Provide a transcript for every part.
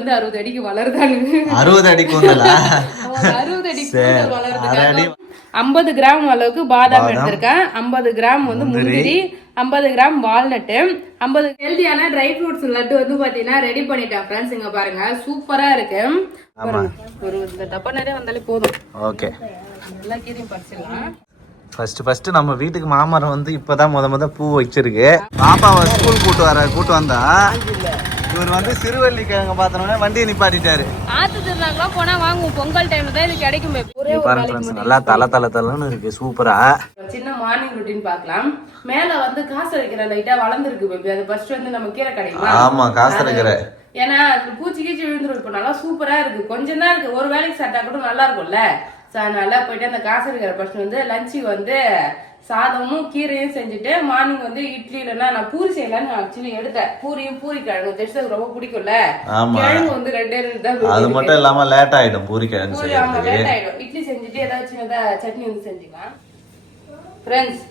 வந்து 60 அடிக்கு வளருதாங்க. 60 அடி கூந்தலா? 60 அடி கூந்தல் வளருதுக்காக 50 கிராம் அளவுக்கு பாதாம் எடுத்திருக்கேன், 50 கிராம் வந்து முந்திரி, 50 கிராம் வால்நட்டு, 50 ஹெல்தியான ட்ரை ஃப்ரூட்ஸ் லட்டு வந்து பாத்தீங்கன்னா ரெடி பண்ணிட்டேன் ஃப்ரெண்ட்ஸ். இங்க பாருங்க சூப்பரா இருக்கு. ஒரு இந்த டப்பா நிறைய வந்தாலே போதும். ஓகே, எல்லா கீரையும் பறிச்சிடலாம். ஃபர்ஸ்ட் நம்ம வீட்டுக்கு மாமரம் வந்து இப்பதான் முத பூ வச்சிருக்கு. பாப்பாவை ஸ்கூல் கூட்டு வந்தா இவர் வந்து சிறுவள்ளி கிழங்கு பார்த்தோன்னே வண்டியை நிப்பாட்டிட்டாரு. ஆத்து திருநாங்களா போனா வாங்குவோம், பொங்கல் டைம்ல தான் இது கிடைக்கும். நல்லா தலை இருக்கு, சூப்பரா. சின்ன மார்னிங் ரொட்டீன் பார்க்கலாம். மேல வந்து காசு வைக்கிற லைட்டா வளர்ந்துருக்கு பேபி. அது ஃபர்ஸ்ட் வந்து நம்ம கீரை கிடைக்கும். ஆமா, காசு வைக்கிற ஏன்னா பூச்சி கீச்சி விழுந்துரும். இப்ப நல்லா சூப்பரா இருக்கு, கொஞ்சம் தான் இருக்கு, ஒரு வேலைக்கு சாப்பிட்டா கூட நல்லா இருக்கும்ல. நல்லா போயிட்டு அந்த காசு இருக்கிற ஃபர்ஸ்ட் வந்து லஞ்சுக்கு வந்து சாதமும் கீரையும் செஞ்சுட்டு மார்னிங் வந்து இட்லி இல்லைன்னா நான் பூரி செய்யலான்னு ஆக்சுவலி எடுத்தேன். பூரி கிழங்கு தெரிஞ்சது ரொம்ப பிடிக்கும்ல. கிழங்கு வந்து 2 தான். அது மட்டும் இல்லாம லேட் ஆயிடும் பூரி கிழங்கு செய்யறதுக்கு. லேட் ஆயிடும். இட்லி செஞ்சுட்டு ஏதாவது சின்னதா சட்னி வந்து செஞ்சுக்கலாம் ஃப்ரெண்ட்ஸ்.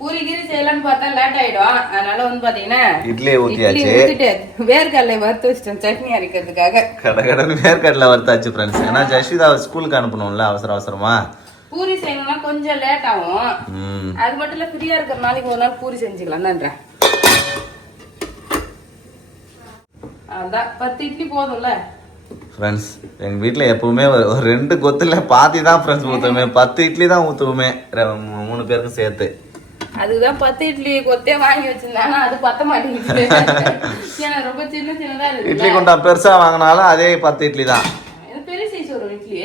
பூரி கீரை செய்யலாம்னு பார்த்தா லேட் ஆயிடும். அதனால வந்து பாத்தீங்கன்னா இட்லி ஊத்திட்டு வேர்க்கடலை வறுத்து வச்சிட்டேன் சட்னி அரைக்கிறதுக்காக. கடகடன்னு வேர்க்கடலை வறுத்தாச்சு ஃப்ரெண்ட்ஸ். ஏன்னா ஜஸ்விதா ஸ்கூலுக்கு அனுப்பணும்ல அவசரமா. பூரி செய்யணும்னா கொஞ்சம் லேட் ஆகும். அது மட்டும் இல்ல, ஃப்ரீயா இருக்கிற நாளைக்கு ஒரு நாள் பூரி செஞ்சுக்கலாம்ன்றேன். அதான் 10 இட்லி போதும்ல ஃப்ரெண்ட்ஸ். எங்க வீட்டுல எப்பவுமே ஒரு 2 கொத்துல பாதி தான் ஃப்ரெண்ட்ஸ் ஊத்துவோமே. 10 இட்லி தான் ஊத்துவோமே 3 பேருக்கும் சேர்த்து. அதுதான் 10 இட்லி கொத்தே வாங்கி வச்சிருந்தாங்க, அது பத்த மாட்டேங்குது. ஏன்னா ரொம்ப சின்னதா இருக்கு. இட்லி கொண்டா பெருசா வாங்கினாலும் அதே 10 இட்லி தான். பெரிய சைஸ் ஒரு இட்லி.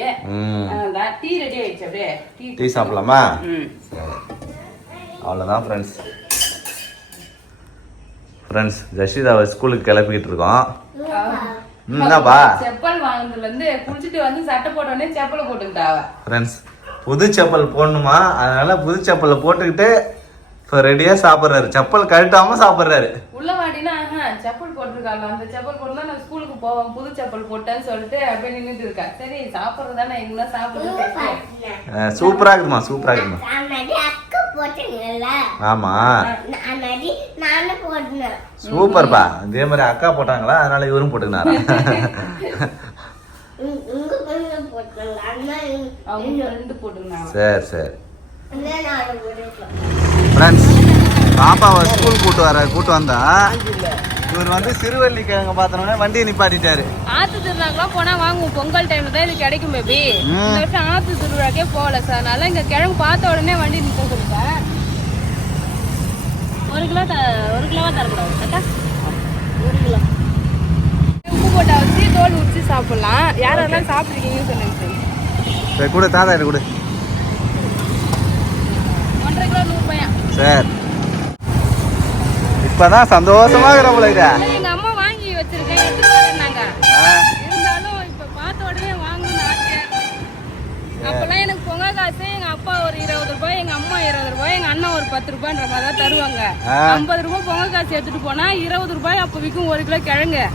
டீ ரெடி ஆயிடுச்சு. அப்படியே டீ சாப்பிடலாமா? அவ்வளோதான் ஃப்ரெண்ட்ஸ். ஜஷிதாவை ஸ்கூலுக்கு கிளப்பிக்கிட்டு இருக்கோம். என்னப்பா செப்பல் வாங்குனதுல இருந்து குளிச்சுட்டு வந்து சட்டை போட்டோடனே செப்பலை போட்டுக்கிட்டாவ ஃப்ரெண்ட்ஸ். புது செப்பல் போடணுமா, அதனால புது செப்பலை போட்டுக்கிட்டு இப்போ ரெடியா சாப்பிட்றாரு. செப்பல் கழட்டாம சாப்பிட்றாரு. உள்ள வாடினா செப்பல் போட்டிருக்காங்க, அந்த செப்பல் போட்டுனா நான் ஸ்கூலுக்கு போவேன், புது செப்பல் போட்டேன்னு சொல்லிட்டு அப்படியே நின்றுட்டு இருக்கேன். சரி சாப்பிட்றதானே எங்கன்னா சாப்பிடுறது. சூப்பரா இருக்குமா, சூப்பரா இருக்குமா. ஆமா சூப்பர்பா. இதே மாதிரி அக்கா போட்டாங்களா, அதனால இவரும் போட்டுக்கினாரா? சரி சரி ஃப்ரெண்ட்ஸ். பாப்பாவை ஸ்கூல் கூட்டு வந்தா இவர் வந்து சிறுவள்ளி கிழங்கு பார்த்தோன்னே வண்டியை நிப்பாட்டிட்டாரு. ஆத்து திருநாங்களா போனா வாங்குவோம், பொங்கல் டைம்ல தான் இது கிடைக்கும் பேபி. இந்த வருஷம் ஆத்து திருவிழாக்கே போகல சார், அதனால இங்க கிழங்கு பார்த்த உடனே வண்டி நிற்க சொல்லிட்டேன். 1 கிலோவா தரக்கூடாது கரெக்டா? 1 கிலோ உப்பு போட்டா வச்சு தோல் உரிச்சு சாப்பிடலாம். யாரெல்லாம் சாப்பிட்ருக்கீங்கன்னு சொல்லுங்க. கூட தாத்தா கூட 1.5 கிலோ 100 ரூபாயா? சார் இப்பதான் சந்தோஷமா இருக்கிற எங்க அம்மா வாங்கி வச்சிருக்கேன், எடுத்துட்டு வரேன்னாங்க. இருந்தாலும் இப்ப பார்த்த உடனே வாங்கணும்னு ஆசையா இருக்கு. அப்பெல்லாம் எனக்கு பொங்க காசு எங்க அப்பா ஒரு 20 ரூபாய், எங்க அம்மா 20 ரூபாய், எங்க அண்ணன் ஒரு 10 ரூபாய்ன்ற மாதிரி தான் தருவாங்க. 50 ரூபாய் பொங்க காசு எடுத்துட்டு போனா 20 ரூபாய் அப்ப விற்கும் 1 கிலோ கிழங்கு.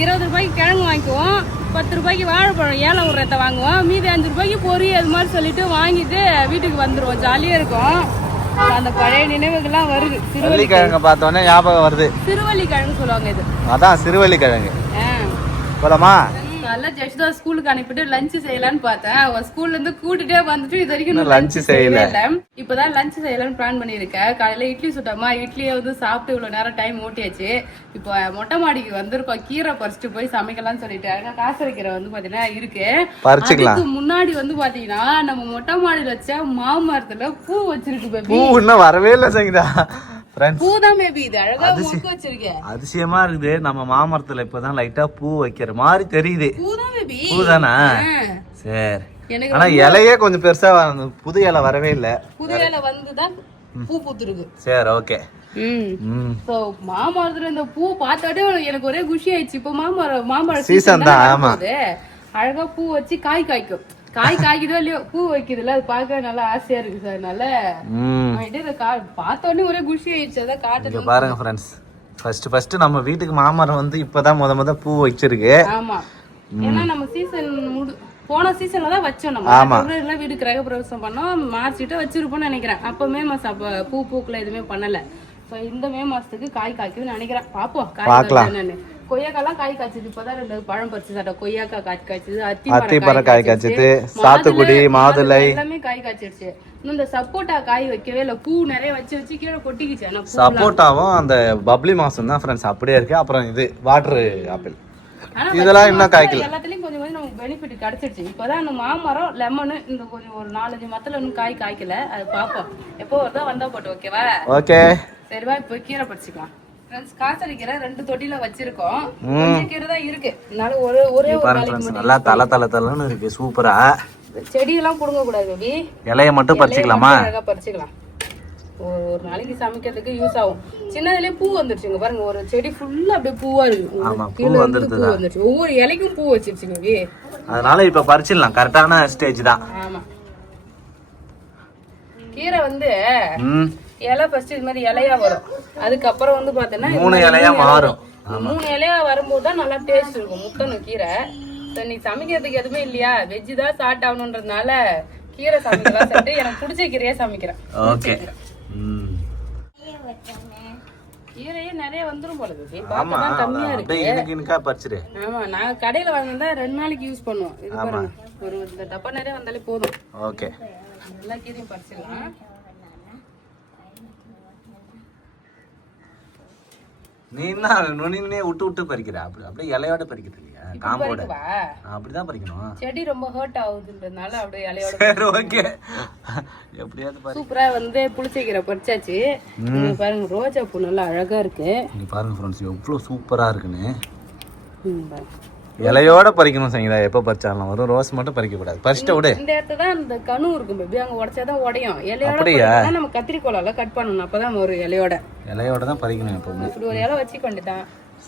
20 ரூபாய்க்கு கிழங்கு வாங்கிக்குவோம், 10 ரூபாய்க்கு வாழைப்பழம் ஏலம் உரத்தை வாங்குவோம், மீதி 5 ரூபாய்க்கு பொரி அது மாதிரி சொல்லிட்டு வாங்கிட்டு வீட்டுக்கு வந்துருவோம். ஜாலியா இருக்கும். அந்த பழைய நினைவுகள்லாம் வருது. சிறுவள்ளி கிழங்கு பார்த்தோன்னே ஞாபகம் வருது. சிறுவள்ளி கிழங்கு சொல்லுவாங்க இது. அதான் சிறுவள்ளி கிழங்கு. போலாமா? நல்லா ஜஸ்ட் ஸ்கூலுக்கு அனுப்பிட்டு லஞ்ச் செய்யலான்னு பார்த்தேன். அவன் ஸ்கூல்ல இருந்து கூட்டிட்டே வந்துட்டு இது வரைக்கும் லஞ்ச் செய்யல. இப்பதான் லஞ்ச் செய்யலாம்னு பிளான் பண்ணிருக்கேன். காலையில இட்லி சுட்டோமா, இட்லியை வந்து சாப்பிட்டு இவ்வளவு நேரம் டைம் ஓட்டியாச்சு. இப்போ மொட்டை மாடிக்கு வந்திருக்கோம், கீரை பறிச்சுட்டு போய் சமைக்கலாம்னு சொல்லிட்டு. காசரை கீரை வந்து பாத்தீங்கன்னா இருக்கு. அதுக்கு முன்னாடி வந்து பாத்தீங்கன்னா நம்ம மொட்டை மாடியில வச்ச மாமரத்துல பூ வச்சிருக்கு பேபி. பூ இன்னும் வரவே இல்லை சங்கீதா. அதிசயமா இருக்குது. நம்ம மாமரத்துல இப்பதான் லைட்டா பூ வைக்கிற மாதிரி தெரியுது. பூதானா? சரி. ஆனா இலையே கொஞ்சம் பெருசா புது இலை வரவே இல்ல. புது இலை வந்துதான் பூ பூத்துருக்கு. சரி ஓகே. மாமரத்துல இந்த பூ பார்த்தாலே எனக்கு ஒரே குஷி ஆயிடுச்சு. இப்ப மாமரம் சீசன் தான். ஆமா, அழகா பூ வச்சு காய் காய்க்கும். காய் காய்க்குதோ இல்லையோ பூ வைக்குதுல, அது பார்க்க நல்லா ஆசையா இருக்கு சார். அதனால பார்த்த உடனே ஒரே குஷி ஆயிடுச்சு. அதான் காட்டு பாருங்க ஃப்ரெண்ட்ஸ். ஃபர்ஸ்ட் நம்ம வீட்டுக்கு மாமரம் வந்து இப்பதான் முத பூ வச்சிருக்கு. ஆமா, ஏன்னா நம்ம சீசன் போன சீசன்ல தான் வச்சோம். நம்ம வீடு கிரக பிரவேசம் பண்ணோம், மார்ச்சிட்டு வச்சிருப்போம்னு நினைக்கிறேன். அப்ப மே மாசம் அப்ப பூ பூக்கல எதுவுமே பண்ணல. இந்த மே மாசத்துக்கு காய் காய்க்குதுன்னு நினைக்கிறேன். பாப்போம். கொய்யாக்காலாம் காய் காய்ச்சது. இப்பதான் 2 பழம் பறிச்சு சாப்பிட்டோம். கொய்யாக்காய் காய்ச்சது, அத்திப்பழம் காய் காய்ச்சது, சாத்துக்குடி, மாதுளை எல்லாமே காய் காய்ச்சிடுச்சு. இன்னும் இந்த சப்போட்டா காய் வைக்கவே இல்லை. பூ நிறைய வச்சு கீழே கொட்டிக்கிச்சு. ஆனா சப்போட்டாவும் அந்த பப்ளி மாசம் தான் ஃப்ரெண்ட்ஸ் அப்படியே இருக்கு. அப்புறம் இது வாட்டர் ஆப்பிள் இதெல்லாம் இன்னும் காய்க்கல. எல்லாத்துலயும் கொஞ்சம் கொஞ்சம் நமக்கு பெனிஃபிட் கிடைச்சிருச்சு. இப்பதான் அந்த மாமரம் லெமனு இந்த கொஞ்சம் ஒரு 4-5 மரத்துல இன்னும் காய் காய்க்கல. அது பாப்போம் எப்போ வருதா வந்தா போட்டு. ஓகேவா? ஓகே சரிவா. இப்போ கீரை பறிச்சுக்கலாம் ஃப்ரெண்ட்ஸ். காய்ச்சல் கீரை 2 தொட்டில வச்சிருக்கோம். கொஞ்சம் கீரை தான் இருக்கு. அதனால ஒரே ஒரு நாளைக்கு நல்லா தலை இருக்கு. சூப்பரா. செடியெல்லாம் புடுங்க கூடாது பேபி. இலைய மட்டும் பறிச்சுக்கலாமா? அழகா பறிச்சுக்கலாம். ஒரு நாளைக்கு சமைக்கிறதுக்கு யூஸ் ஆகும். சின்னதுலயே பூ வந்துருச்சுங்க பாருங்க. ஒரு செடி ஃபுல்லா அப்படியே பூவா இருக்கு. பூ வந்துருச்சு. ஒவ்வொரு இலைக்கும் பூ வச்சிருச்சு பேபி. அதனால இப்ப பறிச்சிடலாம். கரெக்டான ஸ்டேஜ் தான். ஆமா. கீரை வந்து இலை ஃபர்ஸ்ட் இது மாதிரி இலையா வரும். அதுக்கப்புறம் வந்து பாத்தீங்கன்னா 3 இலையா மாறும். 3 இலையா வரும்போது தான் நல்லா டேஸ்ட் இருக்கும். முத்தணும் கீரை. நீ சமைக்கிறதுக்கு எதுவுமே இல்லையா, வெஜ்ஜு தான் ஸ்டார்ட் ஆகணுன்றதுனால கீரை சமைக்கலாம் சொல்லிட்டு எனக்கு பிடிச்ச கீரையா சமைக்கிறேன். ஓகே. கீரையே நிறைய வந்துரும் போல இருக்கு. பாக்கதான் கம்மியா இருக்கு. இன்னைக்கு பறிச்சிரு. ஆமா, நான் கடையில வாங்கினா 2 நாளைக்கு யூஸ் பண்ணுவோம். இது பாருங்க, ஒரு இந்த டப்பா நிறைய வந்தாலே போதும். ஓகே. எல்லா கீரையும் பறிச்சிடலாம். நீ என்ன நுனினே விட்டு பறிக்கிற? அப்படியே இலையோட பறிக்கிறது இல்லையா? காம்போட அப்படிதான் பறிக்கணும். செடி ரொம்ப ஹர்ட் ஆகுதுன்றதுனால அப்படியே இலையோட. சரி ஓகே. எப்படியாவது பாரு. சூப்பரா வந்து புளிச்சக்கீரை பறிச்சாச்சு. நீங்க பாருங்க, ரோஜா பூ நல்லா அழகா இருக்கு. நீ பாருங்க ஃப்ரெண்ட்ஸ் எவ்வளவு சூப்பரா இருக்குன்னு. இலையோட பறிக்கணும் சங்கீதா. எப்ப பறிச்சாலும் வரும். ரோஸ் மட்டும் பறிக்க கூடாது. பறிச்சிட்ட விடு. இந்த இடத்துல தான் இந்த கனு இருக்கும் பேபி. அங்க உடைச்சாதான் உடையும். இலையோட நம்ம கத்திரிக்கோலால கட் பண்ணணும். அப்பதான் ஒரு இலையோட தான் பறிக்கணும் எப்பவுமே. இப்படி ஒரு இலை வச்சு கொண்டுதான்.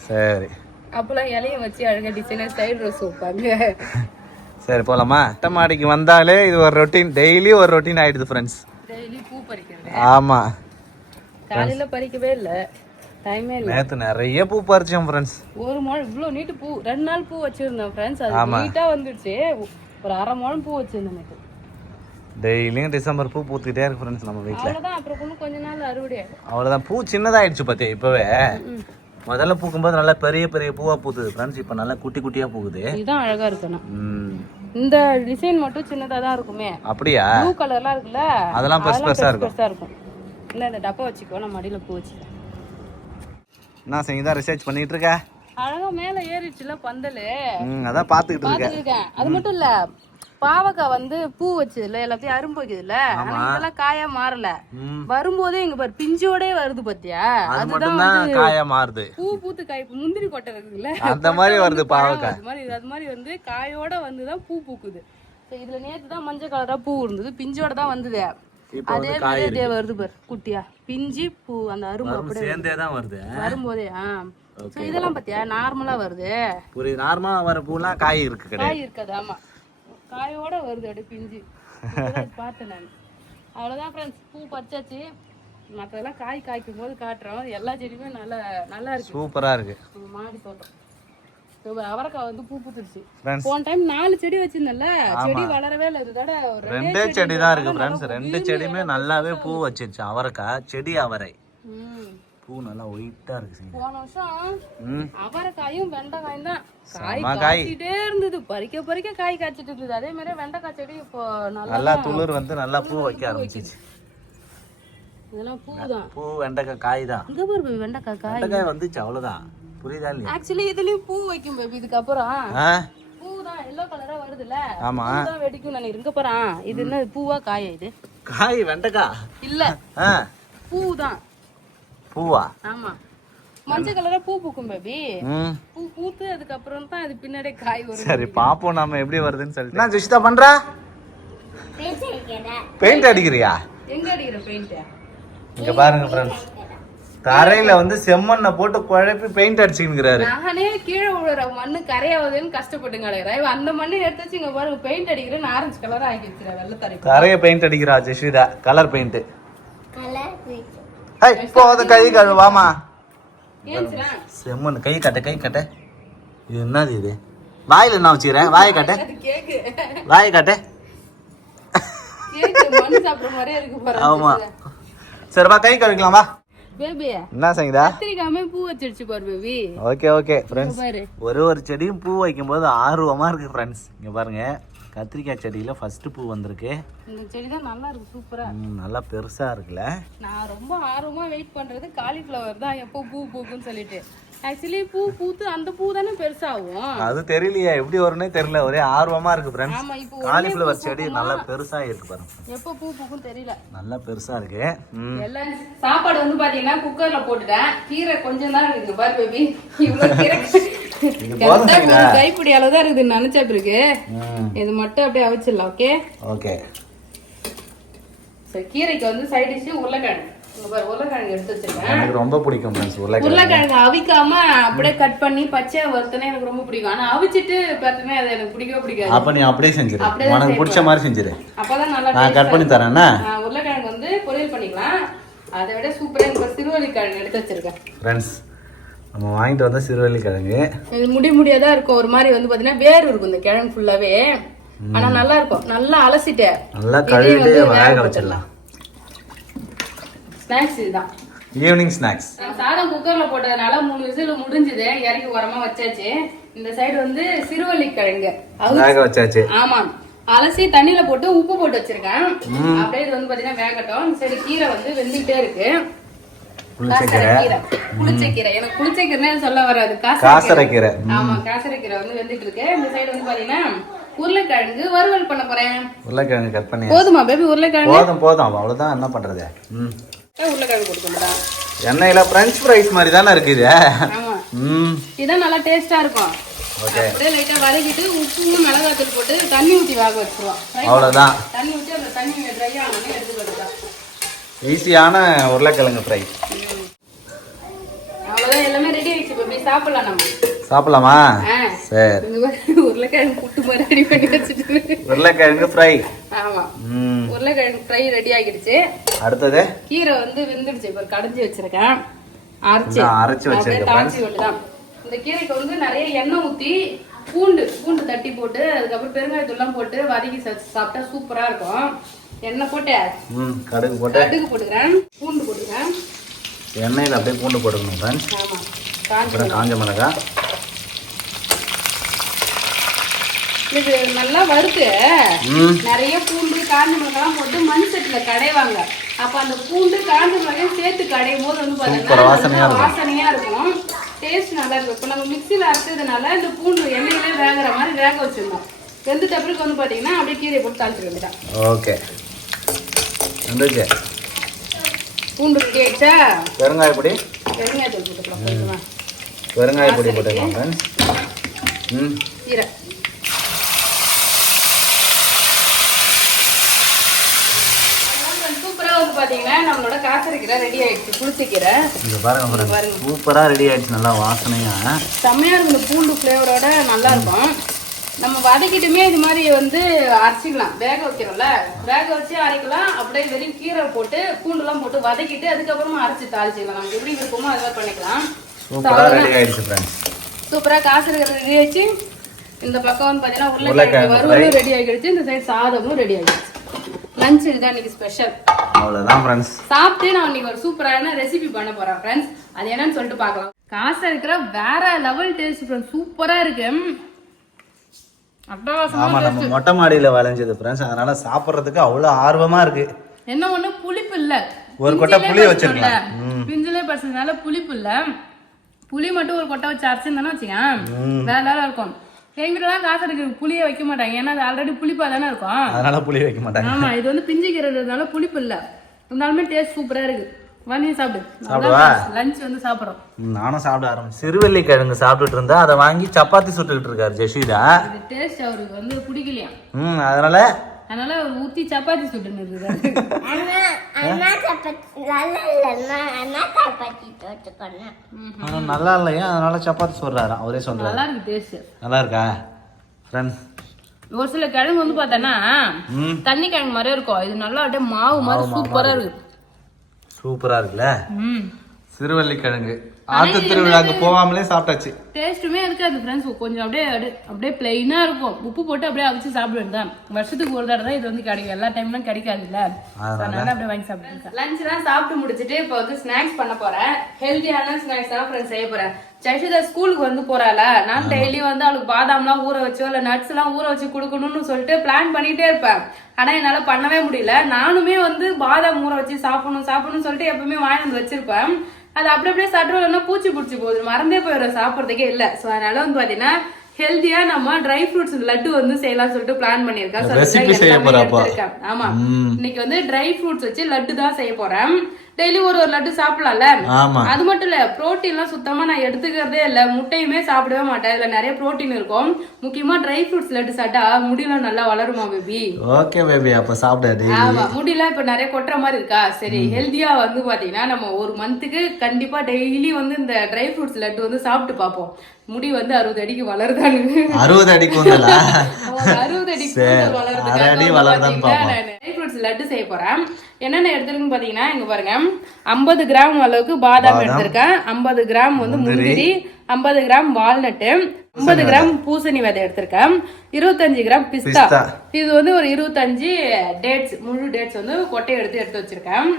சரி. அப்பெல்லாம் இலையும் வச்சு அழகா டிசைனர் சைடு ரோஸ் வைப்பாங்க. சரி போலாமா? மாடிக்கு வந்தாலே இது ஒரு ரொட்டீன். டெய்லி ஒரு ரொட்டீன் ஆயிடுது ஃப்ரெண்ட்ஸ். டெய்லி பூ பறிக்கிறது. ஆமா. காலையில பறிக்கவே இல்ல. டைமே இல்ல. நேத்து நிறைய பூ பறிச்சோம் ஃப்ரெண்ட்ஸ். ஒரு முழம் இவ்வளவு நீட்டு பூ 2 நாள் பூ வச்சிருந்தேன் ஃப்ரெண்ட்ஸ். அது நீட்டா வந்துடுச்சு. ஒரு 1/2 முழம் பூ வச்சிருந்தேன் நேத்து. டெய்லியும் டிசம்பர் பூ பூத்துக்கிட்டே இருக்கு ஃப்ரெண்ட்ஸ் நம்ம வீட்ல. அவ்வளவுதான். அப்புறம் கொஞ்ச நாள் அறுவடை ஆகும். அவ்வளவுதான். பூ சின்னதாயிடுச்சு பாத்தே இப்பவே. முதல்ல பூக்கும்போது நல்லா பெரிய பெரிய பூவா பூத்துது ஃப்ரெண்ட்ஸ். இப்போ நல்லா குட்டி குட்டியா பூக்குது. இதுதான் அழகா இருக்குண்ணா. இந்த டிசைன் மட்டும் சின்னதா தான் இருக்குமே. அப்படியா? ப்ளூ கலர்லாம் இருக்குல்ல, அதெல்லாம் பெருசா இருக்கும். இல்ல இந்த டப்பா வச்சுக்கோ, நான் மடியில பூ வச்சுக்கிறேன். நான் சங்கீதா ரிசர்ச் பண்ணிட்டு இருக்க. அழகா மேல ஏறிடுச்சுல பந்தலு. அதான் பாத்துக்கிட்டு இருக்கேன். அது மட்டும் இல்ல, பாவக்காய் வந்து பூ வச்சதுல எல்லாத்தையும் அரும்பு வைக்குதுல்ல, ஆனா இதெல்லாம் காயா மாறல. வரும்போதே இங்க பாரு பிஞ்சோடே வருது பாத்தியா? அதுதான் காயா மாறுது. பூ பூத்து காய் முந்திரி கொட்டை இருக்குல்ல, அந்த மாதிரி வருது பாவக்காய். அது மாதிரி வந்து காயோட வந்துதான் பூ பூக்குது. இதுல நேத்து தான் மஞ்சள் கலரா பூ இருந்தது, பிஞ்சோட தான் வந்தது. அதே மாதிரி அதே வருது பாரு குட்டியா பிஞ்சு பூ. அந்த அரும்பு அப்படியே சேர்ந்தே தான் வருது வரும்போதே. இதெல்லாம் பாத்தியா நார்மலா வருது. புரியுது. நார்மலா வர பூலாம் காய் இருக்கு கிடையாது. காய் இருக்காது. ஆமா, காயோட வருது அப்படியே பிஞ்சு. பார்த்தேன் நான். அவ்வளவுதான் ஃப்ரெண்ட்ஸ், பூ பறிச்சாச்சு. மற்றதெல்லாம் காய் காய்க்கும் போது காட்டுறோம். எல்லா செடியுமே நல்லா நல்லா இருக்கு. சூப்பரா இருக்கு. மாடி தோட்டம். அவரைக்காய் வந்து பூ பூத்துருச்சு. போன டைம் 4 செடி வச்சிருந்தேன்ல, செடி வளரவே இல்லை. இதோட 2 செடி தான் இருக்கு ஃப்ரெண்ட்ஸ். 2 செடியுமே நல்லாவே பூ வச்சிருச்சு. அவரைக்காய் செடி அவரை பூ நல்லா ஒயிட்டா இருக்கு. போன வருஷம் அவரைக்காயும் வெண்டைக்காயும் தான் காய் காய்ச்சிட்டே இருந்தது. பறிக்க பறிக்க காய் காய்ச்சிட்டு இருந்தது. அதே மாதிரி வெண்டைக்காய் செடி இப்போ நல்லா துளிர் வந்து நல்லா பூ வைக்க ஆரம்பிச்சிச்சு. இதெல்லாம் பூ தான். பூ வெண்டைக்காய் காய் தான். இங்க பாரு வெண்டைக்காய் வந்துச்சு. அவ்வளவுதான். புரியுதா இல்லையா? ஆக்சுவலி இதுலயும் பூ வைக்கும் பேபி. இதுக்கு அப்புறம் பூ தான் எல்லோ கலரா வருதுல. ஆமா, பூ தான் வெடிக்கும் நான் இருக்க போறேன். இது என்ன பூவா காயா? இது காய் வெண்டைக்காய் இல்ல, பூ தான். பூவா? ஆமா, மஞ்சள் கலரா பூ பூக்கும் பேபி. பூ பூத்து அதுக்கு அப்புறம் தான் அது பின்னாடியே காய் வரும். சரி பாப்போம் நாம எப்படி வருதுன்னு சொல்லிட்டு. நான் ஜெஷிதா பண்றா பெயிண்ட் அடிக்கிறியா? எங்க அடிக்கிற பெயிண்ட்? இங்க பாருங்க ஃப்ரெண்ட்ஸ், தரையில வந்து செம்மண்ணை போட்டு குழப்பி பெயிண்ட் அடிச்சுக்கிறாரு. நானே கீழே விழுற மண்ணு கரையாவதுன்னு கஷ்டப்பட்டு கிடக்குறேன். அந்த மண்ணை எடுத்து வச்சு இங்க பாருங்க பெயிண்ட் அடிக்கிறேன். ஆரஞ்சு கலரா ஆக்கி வச்சிருக்கேன். வெள்ளை தரைய பெயிண்ட் அடிக்கிறா ஜெஷிதா. Colour paint. இப்போ அது கை கழுவாமா? செம்மண் கை கட்ட. இது என்னது? இது வாயில என்ன வச்சுக்கிறேன்? வாயை கட்ட. வாயை கட்ட. ஆமா, சரிப்பா கை கழுவிக்கலாம் வா. பேபி என்ன சங்கீதா கத்திரிக்காமே பூ வச்சிருச்சு பாரு பேபி. ஓகே ஃப்ரெண்ட்ஸ், ஒரு செடியும் பூ வைக்கும்போது ஆர்வமா இருக்கு ஃப்ரெண்ட்ஸ். இங்க பாருங்க, கத்திரிக்காய் செடியில ஃபர்ஸ்ட் பூ வந்திருக்கு. இந்த செடி தான் நல்லா இருக்கு, சூப்பரா. நல்லா பெருசா இருக்குல்ல. நான் ரொம்ப ஆர்வமா வெயிட் பண்றது காலிஃப்ளவர் தான், எப்போ பூ பூக்குன்னு சொல்லிட்டு. ஆக்சுவலி பூ பூத்து அந்த பூ தானே பெருசாகும். அது தெரியலையே, எப்படி வரும்னே தெரியல, ஒரே ஆர்வமா இருக்கு ஃப்ரெண்ட்ஸ். ஆமா, இப்போ காலிஃப்ளவர் செடி நல்லா பெருசா இருக்கு பாருங்க. எப்போ பூ பூக்கும் தெரியல, நல்லா பெருசா இருக்கு. எல்லாம் சாப்பாடு வந்து பாத்தீங்கன்னா குக்கர்ல போட்டுட்டேன். கீரை கொஞ்சம் தான் இருக்கு பாரு பேபி. இவ்வளவு கீரை கைப்பிடி அளவு தான் இருக்குது நினைச்சா இருக்கு. இது மட்டும் அப்படியே அவிச்சிடலாம். Okay okay. சரி, கீரைக்கு வந்து சைட் டிஷ் உருளைக்கிழங்கு. உருளைக்கிழங்கு எடுத்து வச்சிருக்கேன். எனக்கு ரொம்ப பிடிக்கும் உருளைக்கிழங்கு அவிக்காம அப்படியே கட் பண்ணி பச்சையா வறுத்தனே எனக்கு ரொம்ப பிடிக்கும். ஆனா அவிச்சிட்டு பார்த்தனே அது எனக்கு பிடிக்கவே பிடிக்காது. அப்ப நீ அப்படியே செஞ்சிரு, உனக்கு பிடிச்ச மாதிரி செஞ்சிரு. அப்பதான் நல்லா நான் கட் பண்ணி தரேன்னா. உருளைக்கிழங்கு வந்து பொரியல் பண்ணிக்கலாம். அதை விட சூப்பரா எனக்கு சிறுவள்ளிக்கிழங்கு எடுத்து வச்சிருக்கேன் ஃப்ரெண்ட்ஸ். நம்ம வாங்கிட்டு வந்த சிறுவள்ளிக்கிழங்கு இது முடியாதான் இருக்கும். ஒரு மாதிரி வந்து பாத்தீங்கன்னா வேர் இருக்கும் இந்த கிழங்கு ஃபுல்லாவே. ஆனா நல்லா இருக்கும். நல்லா அலசிட்டு நல்லா கழுவிட்டு வேக வச்சிடலாம். ஸ்நாக்ஸ் இதுதான், ஈவினிங் ஸ்நாக்ஸ். சாதம் குக்கர்ல போட்டதுனால 3 விசில் முடிஞ்சது, இறக்கி உரமா வச்சாச்சு. இந்த சைடு வந்து சிறுவள்ளிக்கிழங்கு வேக வச்சாச்சு. ஆமா, அலசி தண்ணியில போட்டு உப்பு போட்டு வச்சிருக்கேன். அப்படியே இது வந்து பாத்தீங்கன்னா வேகட்டும். இந்த சைடு கீரை வந்து வெந்துகிட்டே இருக்கு. புளிச்சக்கீரை, எனக்கு புளிச்சக்கீரை சொல்ல வராது, காசரைக்கீரை. ஆமா, காசரைக்கீரை வந்து வெந்துட்டு இருக்கு. இந்த சைடு வந்து பாத்தீங்கன்னா உருளைக்கிழங்கு வறுவல் பண்ண போறேன். உருளைக்கிழங்கு கட் பண்ணி போதுமா பேபி? உருளைக்கிழங்கு போதும் அவ்வளவுதான். என்ன பண்றது? உருளைக்கிழங்கு கொடுக்கணும். எண்ணெயில பிரெஞ்ச் ஃப்ரைஸ் மாதிரி தானே இருக்கு இது. ஆமா, இதான் நல்லா டேஸ்டா இருக்கும். அப்படியே லைட்டா வதக்கிட்டு உப்பும் மிளகாத்தூள் போட்டு தண்ணி ஊத்தி வேக வச்சிருவோம். அவ்வளவுதான். தண்ணி ஊத்தி அந்த தண்ணி ட்ரை ஆனோடனே எடுத்துக்கலாம். ஈஸியான உருளைக்கிழங்கு ஃப்ரை. அவ்வளவுதான், எல்லாமே ரெடி ஆயிடுச்சு. பேபி சாப்பிடலாம். நம்ம சாப்பிடலாமா? சரி. உருளைக்கிழங்கு புட்டு மாதிரி ரெடி பண்ணி வச்சிட்டு உருளைக்கிழங்கு ஃப்ரை. ஆமா, உருளைக்கிழங்கு ஃப்ரை ரெடி ஆகிடுச்சு. அடுத்தது கீரை வந்து வெந்துடுச்சு. இப்ப கடைஞ்சி வச்சிருக்கேன், அரைச்சு வச்சிருக்கேன். இந்த கீரைக்கு வந்து நிறைய எண்ணெய் ஊத்தி பூண்டு தட்டி போட்டு அதுக்கப்புறம் பெருங்காயத்தூள்லாம் போட்டு வதக்கி சாப்பிட்டா சூப்பரா இருக்கும். எண்ணெய் போட்டு கடுகு போட்டுக்கிறேன், பூண்டு போட்டுக்கிறேன். எண்ணெயில அப்படியே பூண்டு போட்டுக்கணும் ஃப்ரெண்ட்ஸ். ஆமா, காஞ்ச மிளகாய். இது நல்லா வறுத்து நிறைய பூண்டு காஞ்ச மிளகாய் போட்டு மண் சட்டில கடைவாங்க. அப்ப அந்த பூண்டு காஞ்ச மிளகாய் சேர்த்து கடையும் போது வந்து பாத்தீங்கன்னா வாசனையா இருக்கும், டேஸ்ட் நல்லா இருக்கும். இப்ப நம்ம மிக்சியில அரைச்சதுனால இந்த பூண்டு எண்ணெயிலே வேகிற மாதிரி வேக வச்சிருந்தோம். வெந்து டப்புக்கு வந்து பாத்தீங்கன்னா அப்படியே கீரையை போட்டு தாளிச்சு வேண்டியதான். ஓகே, பூண்டு ரெடி ஆயிடுச்சா? பெருங்காயப்பொடி போட்டுக்கலாம். பெருங்காயப்பொடி போட்டுக்கலாம். கீரை சூப்பரா வந்து பாத்தீங்கன்னா நம்மளோட காசரைக்கீரை ரெடி ஆயிடுச்சு. புளிச்சக்கீரை பாருங்க, சூப்பரா ரெடி ஆயிடுச்சு. நல்லா வாசனையா செம்மையா இருக்கும். இந்த பூண்டு ஃபிளேவரோட நல்லா இருக்கும். நம்ம வதக்கிட்டுமே இது மாதிரி வந்து அரைச்சிக்கலாம். வேக வைக்கிறோம்ல, வேக வச்சு அரைக்கலாம். அப்படியே வெறும் கீரை போட்டு பூண்டுலாம் போட்டு வதக்கிட்டு அதுக்கப்புறமா அரைச்சி தாளிச்சிக்கலாம். நமக்கு எப்படி இருக்குமோ அதை பண்ணிக்கலாம். சூப்பரா காசரைக்கீரை ரெடி ஆயிடுச்சு. இந்த பக்கம் வந்து பாத்தீங்கன்னா உருளைக்கிழங்கு வறுவலும் ரெடி ஆகிடுச்சு. இந்த சைடு சாதமும் ரெடி ஆகிடுச்சு. லஞ்ச் இதுதான் இன்னைக்கு ஸ்பெஷல். அவ்வளவுதான் ஃப்ரெண்ட்ஸ். சாப்பிட்டு நான் இன்னைக்கு ஒரு சூப்பரான ரெசிபி பண்ண போறேன் ஃப்ரெண்ட்ஸ். அது என்னன்னு சொல்லிட்டு பார்க்கலாம். காசரைக்கீரை வேற லெவல் டேஸ்ட் ஃப்ரெண்ட்ஸ், சூப்பரா இருக்கு. ஆமா, நம்ம மொட்டை மாடியில விளைஞ்சது ஃப்ரெண்ட்ஸ், அதனால சாப்பிடுறதுக்கு அவ்வளவு ஆர்வமா இருக்கு. என்ன ஒண்ணு புளிப்பு இல்ல, ஒரு கொட்டை புளி வச்சிருக்கலாம். பிஞ்சிலே பறிச்சதுனால புளிப்பு இல்ல. புளி மட்டும் ஒரு கொட்டை வச்சு அரைச்சிருந்தானே வச்சுக்கேன் வேற லெவலா இருக்கும். எங்க வீட்டுலாம் காசரைக்கீரை புளியே வைக்க மாட்டாங்க, ஏன்னா அது ஆல்ரெடி புளிப்பா தானே இருக்கும், அதனால புளி வைக்க மாட்டாங்க. ஆமா, இது வந்து பிஞ்சு கீரைனால புளிப்பு இல்ல, இருந்தாலுமே டேஸ்ட் சூப்பரா இருக்கு. வந்து சாப்பிடுவா? லஞ்ச் வந்து சாப்பிடுறோம். நானும் சாப்பிட ஆரம்பிச்சேன். சிறுவள்ளிக்கிழங்கு சாப்பிட்டுட்டு இருந்தா அதை வாங்கி சப்பாத்தி சுட்டுக்கிட்டு இருக்காரு ஜெஷிதா. டேஸ்ட் அவருக்கு வந்து பிடிக்கலையா, அதனால அவர் ஊத்தி சப்பாத்தி சுட்டுன்னு இருக்காரு. நல்லா இல்லையா, அதனால சப்பாத்தி சொல்றாரு. அவரே சொல்றாரு. நல்லா இருக்கு டேஸ்ட். நல்லா இருக்கா ஃப்ரெண்ட்ஸ்? ஒரு சில கிழங்கு வந்து பார்த்தோன்னா தண்ணி கிழங்கு மாதிரியே இருக்கும். இது நல்லா அப்படியே மாவு மாதிரி சூப்பரா இருக்கு. சூப்பரா இருக்குல்ல? சிறுவள்ளிக்கிழங்கு ஆத்து திருவிழாக்கு போகாமலே சாப்பிட்டாச்சு. டேஸ்ட்டுமே இருக்காது ஃப்ரெண்ட்ஸ். கொஞ்சம் அப்படியே பிளெயினா இருக்கும். உப்பு போட்டு அப்படியே அவிச்சு சாப்பிடுவேன் தான். வருஷத்துக்கு ஒரு தடவை தான் இது வந்து கிடைக்கும். எல்லா டைம்லாம் கிடைக்காதுல்ல. அதனால அப்படியே வாங்கி சாப்பிடுவேன். லஞ்ச்லாம் சாப்பிட்டு முடிச்சிட்டு இப்போ வந்து ஸ்நாக்ஸ் பண்ண போறேன். ஹெல்த்தியான ஸ்நாக்ஸ் தான் ஃப்ரெண்ட்ஸ் செய்ய போறேன். சைஷிதா ஸ்கூலுக்கு வந்து போறாள, நான் டெய்லி வந்து அவளுக்கு பாதாம்லாம் ஊற வச்சோ இல்ல நட்ஸ் எல்லாம் ஊற வச்சு கொடுக்கணும்னு சொல்லிட்டு பிளான் பண்ணிட்டே இருப்பேன். ஆனா என்னால பண்ணவே முடியல. நானுமே வந்து பாதாம் ஊற வச்சு சாப்பிடணும்னு சொல்லிட்டு எப்பவுமே வாங்கி வந்து வச்சிருப்பேன். அது அப்படியே சாப்பிட்டு பூச்சி பிடிச்சி போகுது, மறந்தே போயிடும், சாப்பிட்றதுக்கே இல்லை. ஸோ அதனால வந்து பாத்தீங்கன்னா ஹெல்த்தியா நம்ம ட்ரை ஃப்ரூட்ஸ் லட்டு வந்து செய்யலாம் சொல்லிட்டு பிளான் பண்ணிருக்கேன். ஆமா, இன்னைக்கு வந்து ட்ரை ஃப்ரூட்ஸ் வச்சு லட்டு தான் செய்ய போறேன். டெய்லி ஒரு லட்டு சாப்பிடலாம்ல. அது மட்டும் இல்ல, புரோட்டீன் எல்லாம் சுத்தமா நான் எடுத்துக்கிறதே இல்ல. முட்டையுமே சாப்பிடவே மாட்டேன். இதுல நிறைய புரோட்டீன் இருக்கும். முக்கியமா ட்ரை ஃப்ரூட்ஸ் லட்டு சாப்பிட்டா முடியெல்லாம் நல்லா வளருமா பேபி? ஓகே பேபி, அப்ப சாப்பிடாது. ஆமா, முடியெல்லாம் இப்ப நிறைய கொட்டுற மாதிரி இருக்கா. சரி, ஹெல்த்தியா வந்து பாத்தீங்கன்னா நம்ம ஒரு மந்த்துக்கு கண்டிப்பா டெய்லி வந்து இந்த ட்ரை ஃப்ரூட்ஸ் லட்டு வந்து சாப்பிட்டு பாப்போம். முடி வந்து 60 அடிக்கு வளருதான்னு. 60 அடிக்கு வந்தலா? 60 அடிக்கு வளருதான்னு ட்ரை ஃப்ரூட்ஸ் லட்டு செய்ய போறேன். என்னென்ன எடுத்துருக்குன்னு பாத்தீங்கன்னா இங்க பாருங்க, 50 கிராம் அளவுக்கு பாதாம் எடுத்திருக்கேன், 50 கிராம் வந்து முந்திரி, 50 கிராம் வால்நட்டு, 50 கிராம் பூசணி விதை எடுத்திருக்கேன், 25 கிராம் பிஸ்தா. இது வந்து ஒரு 25 டேட்ஸ், முழு டேட்ஸ் வந்து கொட்டை எடுத்து வச்சிருக்கேன்.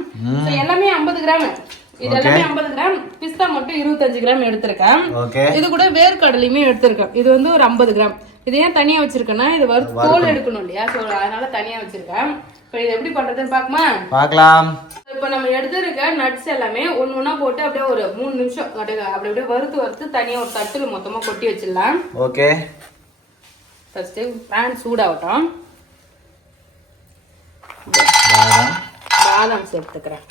எல்லாமே 50 கிராம். இது எல்லாமே 50 கிராம். பிஸ்தா மட்டும் 25 கிராம் எடுத்திருக்கேன். இது கூட வேர்க்கடலையுமே எடுத்திருக்கேன். இது வந்து ஒரு 50 கிராம். இது ஏன் தனியா வச்சிருக்கேன்னா இது தோல் எடுக்கணும் இல்லையா, அதனால தனியா வச்சிருக்கேன். இது எப்படி பண்றதுன்னு பார்க்கலாம். இப்ப நம்ம எடுத்திருக்க நட்ஸ் எல்லாமே ஒண்ணா போட்டு அப்படியே ஒரு 3 நிமிஷம் அப்படியே வறுத்து தனியா ஒரு தட்டுல மொத்தமா கொட்டி வச்சிடலாம். ஓகே, ஃபர்ஸ்ட் பேன் சூடாகட்டும். பாதாம் சேர்த்துக்கிறேன்.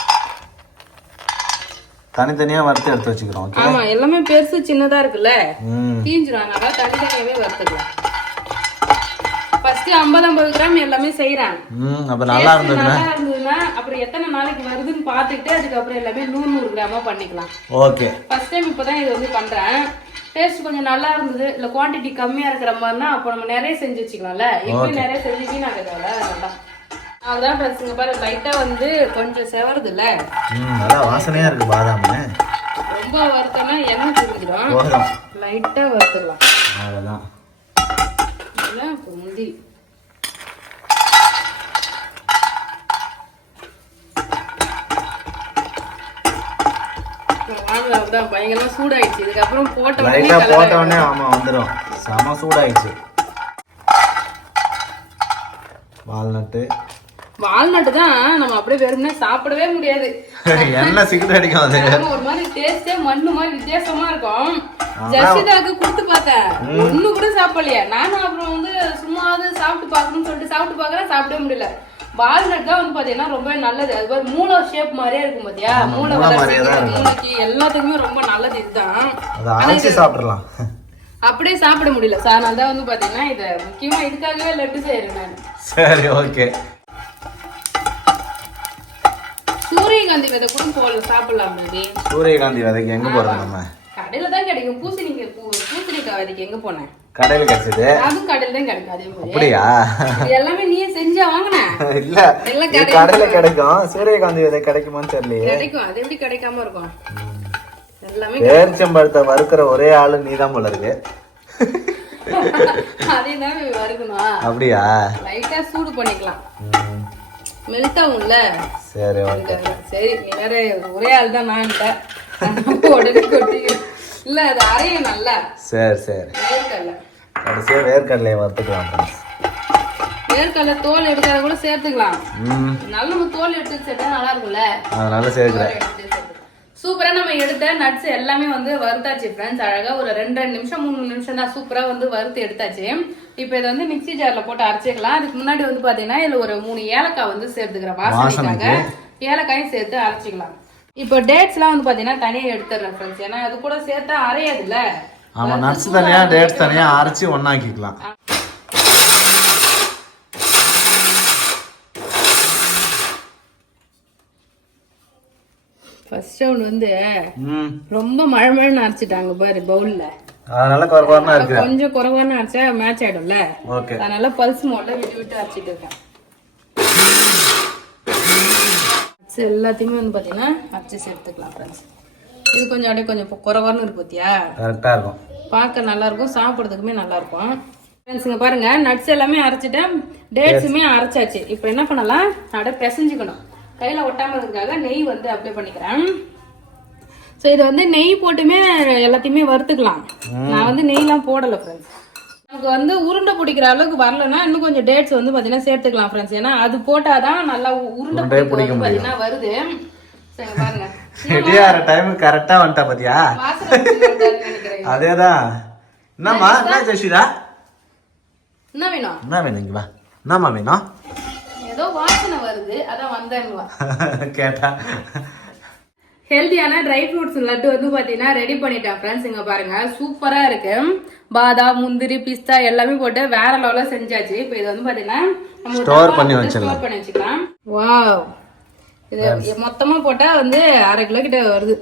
தனித்தனியா வறுத்து எடுத்து வச்சுக்கிறோம். ஆமா, எல்லாமே பெருசு சின்னதா இருக்குல்ல, தீஞ்சிரும். அதனால தனித்தனியாவே வறுத்துக்கலாம். ஃபர்ஸ்ட் 50 கிராம் எல்லாமே செய்யறேன். அப்ப நல்லா இருந்ததுன்னா அப்புறம் எத்தனை நாளைக்கு வருதுன்னு பாத்துக்கிட்டு அதுக்கப்புறம் எல்லாமே 100 கிராமா பண்ணிக்கலாம். ஓகே, ஃபர்ஸ்ட் டைம் இப்பதான் இது வந்து பண்றேன். டேஸ்ட் கொஞ்சம் நல்லா இருந்தது. இல்ல குவான்டிட்டி கம்மியா இருக்கிற மாதிரினா அப்ப நம்ம நிறைய செஞ்சு வச்சுக்கலாம்ல. இப்படி நிறைய செஞ்சு வீணாக்குறதால அதான் பிரச்சனை. பாரு, லைட்டா வந்து கொஞ்சம் செவருது இல்ல, நல்லா வாசனையா இருக்கு பாதாம். ரொம்ப வறுத்தோம்னா எண்ணெய் குடிக்கிறோம். லைட்டா வறுத்துக்கலாம். அவ்வளவுதான். முந்திரி பயங்கரமா சூடாயிடுச்சு. இதுக்கப்புறம் போட்ட உடனே ஆமா வந்துடும். செம சூடாயிடுச்சு. வால்நட்டு தான் நம்ம அப்படியே வெறுமனே சாப்பிடவே முடியாது. என்ன சிக்கன் அடிக்கும் அது. ஒரு மாதிரி டேஸ்டே மண்ணு மாதிரி வித்தியாசமா இருக்கும். ஜெசிதாக்கு கொடுத்து பார்த்தேன், ஒண்ணு கூட சாப்பிடலையா. நானும் அப்புறம் வந்து சும்மா சாப்பிட்டு பாக்கணும்னு சொல்லிட்டு சாப்பிட்டு பாக்குறேன், சாப்பிடவே முடியல. வால்நட் தான் வந்து பாத்தீங்கன்னா ரொம்ப நல்லது. அது மாதிரி மூளை ஷேப் மாதிரியே இருக்கும் பாத்தியா, மூளை மூளைக்கு எல்லாத்துக்குமே ரொம்ப நல்லது. இதுதான் சாப்பிடலாம், அப்படியே சாப்பிட முடியல. அதனால தான் வந்து பாத்தீங்கன்னா இத முக்கியமா இதுக்காகவே லட்டு செய்யறேன் நான். சரி, ஓகே. சூரியகாந்தி விதை கூட போல சாப்பிடலாம். சூரியகாந்தி விதைக்கு எங்க போறோம்? நம்ம கடையில தான் கிடைக்கும். பூசணிக்காய் விதைக்கு எங்க போனேன்? கடையில கிடைச்சது. அதுவும் கடையில தான் கிடைக்கும். அதே மாதிரி அப்படியா? எல்லாமே நீயே செஞ்சா வாங்கின? இல்ல, கடையில கிடைக்கும். சூரியகாந்தி விதை கிடைக்குமான்னு தெரியல. கிடைக்கும். அது எப்படி கிடைக்காம இருக்கும்? எல்லாமே பேரிச்சம்பழத்தை வறுக்கிற ஒரே ஆளு நீதான் போல இருக்கு. அதேதான் வறுக்கணும். அப்படியா? லைட்டா சூடு பண்ணிக்கலாம், மெல்ட் ஆகும்ல. சரி, ஓகே. சரி, நீ வேற ஒரே ஆள் தான் நான் உடனே கொட்டி இல்ல, அது அரைய நல்லா. சரி, வேர்க்கடலை கடைசியா வேர்க்கடலையை வறுத்துக்கலாம். வேர்க்கடலை தோல் எடுக்காத கூட சேர்த்துக்கலாம். நல்ல தோல் எடுத்து சேர்த்தா நல்லா இருக்கும்ல, அதனால சேர்க்கிறேன். சூப்பரா நம்ம எடுத்த நட்ஸ் எல்லாமே வந்து வறுத்தாச்சு ஃப்ரெண்ட்ஸ். அழகா ஒரு 2 நிமிஷம் 3 நிமிஷம் தான் சூப்பரா வந்து வறுத்து எடுத்தாச்சு. இப்போ இதை வந்து மிக்சி ஜார்ல போட்டு அரைச்சிக்கலாம். அதுக்கு முன்னாடி வந்து பாத்தீங்கன்னா இதுல ஒரு 3 ஏலக்காய் வந்து சேர்த்துக்கிறேன் வாசனைக்காக. ஏலக்காயும் சேர்த்து அரைச்சிக்கலாம். இப்போ டேட்ஸ் எல்லாம் வந்து பாத்தீங்கன்னா தனியா எடுத்துறேன் ஃப்ரெண்ட்ஸ். ஏன்னா அது கூட சேர்த்தா அரையாதுல்ல. ஆமா, நட்ஸ் தனியா டேட்ஸ் தனியா அரைச்சி ஒண்ணாக்கிக்கலாம். ஃபர்ஸ்ட் ரவுண்ட் வந்து ரொம்ப மழைன்னு அரைச்சிட்டாங்க பாரு பவுல்ல. அதனால குறவான இருக்கு. கொஞ்சம் குறவான அரைச்சா மேட்ச் ஆயிடும்ல. ஓகே, அதனால பல்ஸ் மோட்ல விட்டு அரைச்சிட்டு இருக்கேன். எல்லாத்தையுமே வந்து பாத்தீங்கன்னா அரைச்சி சேர்த்துக்கலாம் ஃப்ரெண்ட்ஸ். இது கொஞ்சம் அப்படியே கொஞ்சம் குறவர்னு இருக்கு பார்த்தியா, கரெக்டாக இருக்கும். பார்க்க நல்லா இருக்கும், சாப்பிட்றதுக்குமே நல்லா இருக்கும். ஃப்ரெண்ட்ஸுங்க பாருங்க, நட்ஸ் எல்லாமே அரைச்சிட்டேன், டேட்ஸுமே அரைச்சாச்சு. இப்போ என்ன பண்ணலாம், அப்படியே பிசைஞ்சுக்கணும். கையில் ஒட்டாமல் இருக்கிறதுக்காக நெய் வந்து அப்ளை பண்ணிக்கிறேன். ஸோ இதை வந்து நெய் போட்டுமே எல்லாத்தையுமே வறுத்துக்கலாம். நான் வந்து நெய்லாம் போடலை ஃப்ரெண்ட்ஸ். நமக்கு வந்து உருண்டை பிடிக்கிற அளவுக்கு வரலன்னா இன்னும் கொஞ்சம் டேட்ஸ் வந்து பார்த்தீங்கன்னா சேர்த்துக்கலாம் ஃப்ரெண்ட்ஸ். ஏன்னா அது போட்டாதான் நல்லா உருண்டை பிடிக்க பார்த்தீங்கன்னா வருது. சரி பாருங்க, ரெடியாகிற டைமுக்கு கரெக்டாக வந்துட்டா பார்த்தியா? அதேதான். என்னம்மா, என்ன ஜெஷிதா, என்ன வேணும்? என்ன வேணும்? இங்கே வா. என்னம்மா வேணும்? ஏதோ வாசனை வருது, அதான் வந்தேன் கேட்டா. ஹெல்த்தியான ட்ரை ஃப்ரூட்ஸ் லட்டு வந்து பார்த்தீங்கன்னா ரெடி பண்ணிட்டேன் ஃப்ரெண்ட்ஸ். இங்கே பாருங்க, சூப்பராக இருக்கு. பாதாம், முந்திரி, பிஸ்தா எல்லாமே போட்டு வேற லெவலில் செஞ்சாச்சு. இப்போ இது வந்து பார்த்தீங்கன்னா நம்ம ஸ்டோர் பண்ணி வச்சுக்கலாம். வாவ், இது மொத்தமாக போட்டால் வந்து 1/2 கிலோ கிட்ட வருது.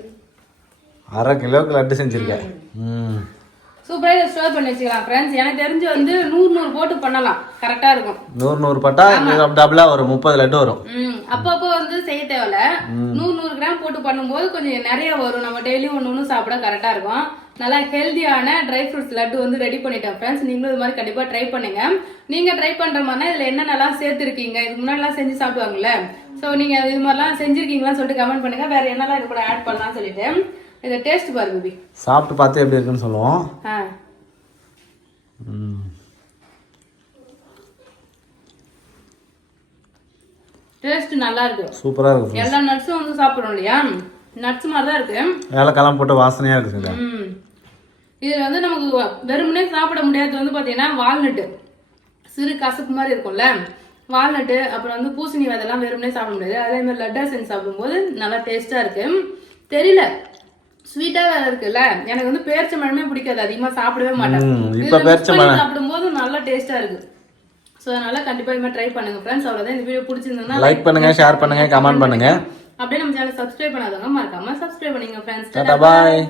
1/2 கிலோக்கு லட்டு செஞ்சிருக்கேன். சூப்பராக இதை ஸ்டோர் பண்ணி வச்சுக்கலாம் ஃப்ரெண்ட்ஸ். எனக்கு தெரிஞ்சு வந்து 100 போட்டு பண்ணலாம், கரெக்டாக இருக்கும். 100 பட்டா டபுளா வரும், 30 லட்டு வரும். அப்பப்போ வந்து செய்ய தேவையில்ல, 100 கிராம் போட்டு பண்ணும்போது கொஞ்சம் நிறைய வரும். நம்ம டெய்லியும் ஒன்று சாப்பிட கரெக்டாக இருக்கும். நல்லா ஹெல்த்தியான ட்ரை ஃப்ரூட்ஸ் லட்டு வந்து ரெடி பண்ணிட்டேன் ஃப்ரெண்ட்ஸ். நீங்களும் இது மாதிரி கண்டிப்பாக ட்ரை பண்ணுங்க. நீங்கள் ட்ரை பண்ணுற மாதிரினா இதில் என்னென்னலாம் சேர்த்துருக்கீங்க, இதுக்கு முன்னாடிலாம் செஞ்சு சாப்பிடுவாங்கல்ல, ஸோ நீங்கள் இது மாதிரிலாம் செஞ்சுருக்கீங்களான்னு சொல்லிட்டு கமெண்ட் பண்ணுங்க. வேற என்னெல்லாம் இது கூட ஆட் பண்ணலாம்னு சொல்லிட்டு. இதை டேஸ்ட் பாரு பேபி, சாப்பிட்டு பார்த்து எப்படி இருக்குன்னு சொல்லுவோம். டேஸ்ட் நல்லா இருக்கு, சூப்பரா இருக்கு. எல்லா நட்ஸும் வந்து சாப்பிடுறோம் இல்லையா, நட்ஸ் மாதிரி தான் இருக்கு. ஏலக்காய் போட்டு வாசனையா இருக்குங்க. இதுல வந்து நமக்கு வெறுமனே சாப்பிட முடியாது வந்து பாத்தீங்கன்னா வால்நட்டு சிறு கசப்பு மாதிரி இருக்கும்ல, வால்நட்டு அப்புறம் வந்து பூசணி அதெல்லாம் வெறுமனே சாப்பிட முடியாது. அதே மாதிரி லட்டா செஞ்சு சாப்பிடும்போது நல்லா டேஸ்டா இருக்கு. தெரியல, ஸ்வீட்டா வேற இருக்குல்ல. எனக்கு வந்து பேரிச்சம்பழமே பிடிக்காது, அதிகமா சாப்பிடவே மாட்டேன். இப்ப பேரிச்சம்பழம் சாப்பிடும்போது நல்லா டேஸ்டா இருக்கு. ஸோ அதனால கண்டிப்பா இது மாதிரி ட்ரை பண்ணுங்க ஃப்ரெண்ட்ஸ். அவ்வளவுதான். இந்த வீடியோ பிடிச்சிருந்தா லைக் பண்ணுங்க, ஷேர் பண்ணுங்க, கமெண்ட் பண்ணுங்க. அப்படியே நம்ம சேனல் சப்ஸ்கிரைப் பண்ணாதவங்க மறக்காம சப்ஸ்கிரைப் பண்ணுங்க ஃப்ரெண்ட்ஸ். டாடா, பாய்.